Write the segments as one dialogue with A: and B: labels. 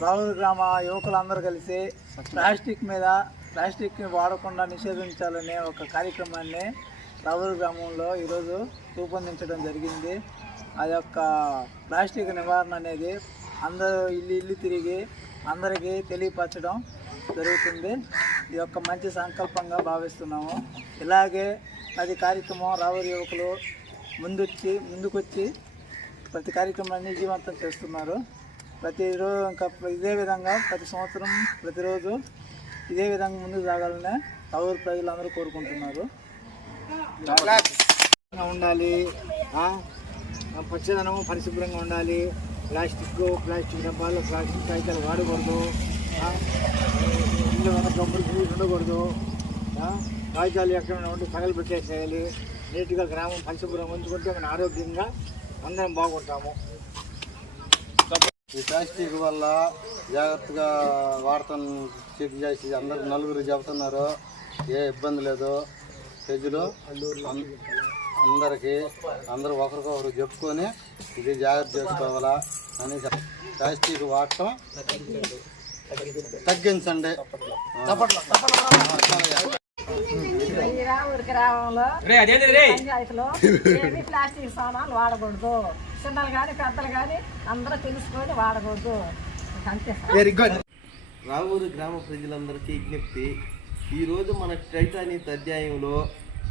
A: రావుల గ్రామ యువకులందరూ కలిసి ప్లాస్టిక్ మీద ప్లాస్టిక్ని వాడకుండా నిషేధించాలనే ఒక కార్యక్రమాన్ని రావుల గ్రామంలో ఈరోజు రూపొందించడం జరిగింది. ఆ యొక్క ప్లాస్టిక్ నివారణ అనేది అందరూ ఇల్లు ఇల్లు తిరిగి అందరికీ తెలియపరచడం జరుగుతుంది. ఇది యొక్క మంచి సంకల్పంగా భావిస్తున్నాము. ఇలాగే అది కార్యక్రమం రావుల యువకులు ముందొచ్చి ముందుకొచ్చి ప్రతి కార్యక్రమాన్ని విజయవంతం చేస్తున్నారు. ప్రతిరోజు ఇంకా ఇదే విధంగా ప్రతి సంవత్సరం ప్రతిరోజు ఇదే విధంగా ముందుకు సాగాలని రావుల ప్రజలందరూ కోరుకుంటున్నారు. ఉండాలి. పచ్చదనము పరిశుభ్రంగా ఉండాలి. ప్లాస్టిక్ ప్లాస్టిక్ డబ్బాలు ప్లాస్టిక్ కాగితాలు వాడకూడదు. ఇంట్లో ఉన్న కనుక ఉండకూడదు. కాగితాలు ఎక్కడ ఉంటే పగలు పెట్టేసేయాలి. నీట్గా గ్రామం పరిశుభ్రంగా ఉంచుకుంటే మన ఆరోగ్యంగా అందరం బాగుంటాము.
B: ఈ ప్లాస్టిక్ వల్ల జాగ్రత్తగా వాడతాం చెక్ చేసి అందరు నలుగురు చెబుతున్నారు ఏ ఇబ్బంది లేదు ప్రజలు అందరికీ అందరూ ఒకరికొకరు చెప్పుకొని ఇది జాగ్రత్త చేసుకోవాలా అని ప్లాస్టిక్ వాడటం తగ్గించండి
C: ఈ రావురి గ్రామంలో పంచాయతీలో ఏమి ప్లాస్టిక్ సామాన్లు వాడకూడదు. చిన్నలు కానీ పెద్దలు కానీ అందరూ తెలుసుకొని వాడకూడదు. అంతే.
D: రావూరు గ్రామ ప్రజలందరికీ విజ్ఞప్తి. ఈరోజు మన టైటానిక్ అధ్యాయంలో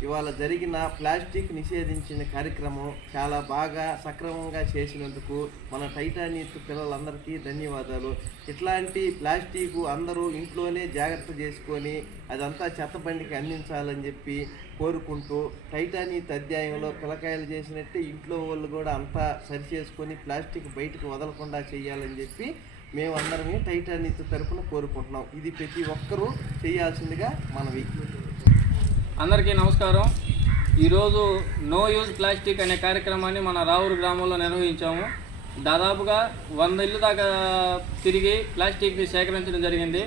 D: ఇవాళ జరిగిన ప్లాస్టిక్ నిషేధించిన కార్యక్రమం చాలా బాగా సక్రమంగా చేసినందుకు మన టైటానిక్ పిల్లలందరికీ ధన్యవాదాలు. ఇట్లాంటి ప్లాస్టిక్ అందరూ ఇంట్లోనే జాగ్రత్త చేసుకొని అదంతా చెత్తబండికి అందించాలని చెప్పి కోరుకుంటూ టైటానిక్ అధ్యాయంలో పిల్లకాయలు చేసినట్టే ఇంట్లో వాళ్ళు కూడా అంతా సరి చేసుకొని ప్లాస్టిక్ బయటకు వదలకుండా చేయాలని చెప్పి మేమందరమే టైటానిక్ తరపున కోరుకుంటున్నాం. ఇది ప్రతి ఒక్కరూ చేయాల్సిందిగా మనవి.
E: అందరికీ నమస్కారం. ఈరోజు నో యూజ్ ప్లాస్టిక్ అనే కార్యక్రమాన్ని మన రావూరు గ్రామంలో నిర్వహించాము. దాదాపుగా వంద ఇల్లు దాకా తిరిగి ప్లాస్టిక్ని సేకరించడం జరిగింది.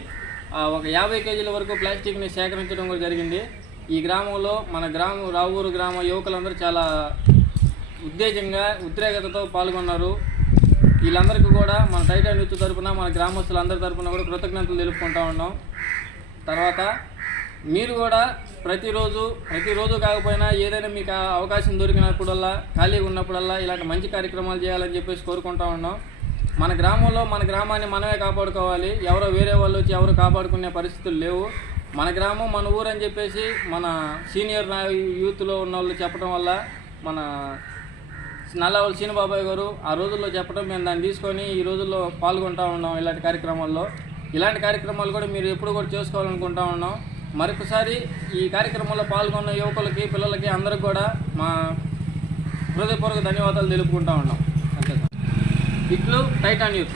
E: ఒక యాభై కేజీల వరకు ప్లాస్టిక్ని సేకరించడం కూడా జరిగింది. ఈ గ్రామంలో మన గ్రామం రావూరు గ్రామ యువకులందరూ చాలా ఉద్దేశంగా ఉద్రేకతతో పాల్గొన్నారు. వీళ్ళందరికీ కూడా మన టైటాన్ న్యూస్ తరఫున మన గ్రామస్తులందరి తరపున కూడా కృతజ్ఞతలు తెలుపుకుంటా ఉన్నాం. తర్వాత మీరు కూడా ప్రతిరోజు ప్రతిరోజు కాకపోయినా ఏదైనా మీకు అవకాశం దొరికినప్పుడల్లా ఖాళీగా ఉన్నప్పుడల్లా ఇలాంటి మంచి కార్యక్రమాలు చేయాలని చెప్పేసి కోరుకుంటా ఉన్నాం. మన గ్రామంలో మన గ్రామాన్ని మనమే కాపాడుకోవాలి. ఎవరో వేరే వాళ్ళు వచ్చి ఎవరు కాపాడుకునే పరిస్థితులు లేవు. మన గ్రామం మన ఊరు అని చెప్పేసి మన సీనియర్ యూత్లో ఉన్న వాళ్ళు చెప్పడం వల్ల మన నల్లవల్లి సీనిబాబాయ్ గారు ఆ రోజుల్లో చెప్పడం మేము దాన్ని తీసుకొని ఈ రోజుల్లో పాల్గొంటా ఉన్నాం ఇలాంటి కార్యక్రమాల్లో. ఇలాంటి కార్యక్రమాలు కూడా మీరు ఎప్పుడు కూడా చేసుకోవాలనుకుంటా ఉన్నాం. మరొకసారి ఈ కార్యక్రమంలో పాల్గొన్న యువకులకి పిల్లలకి అందరికి కూడా మా హృదయపూర్వక ధన్యవాదాలు తెలుపుకుంటా ఉన్నాం. అంతే సార్. ఇట్లు టైటాన్ యూత్.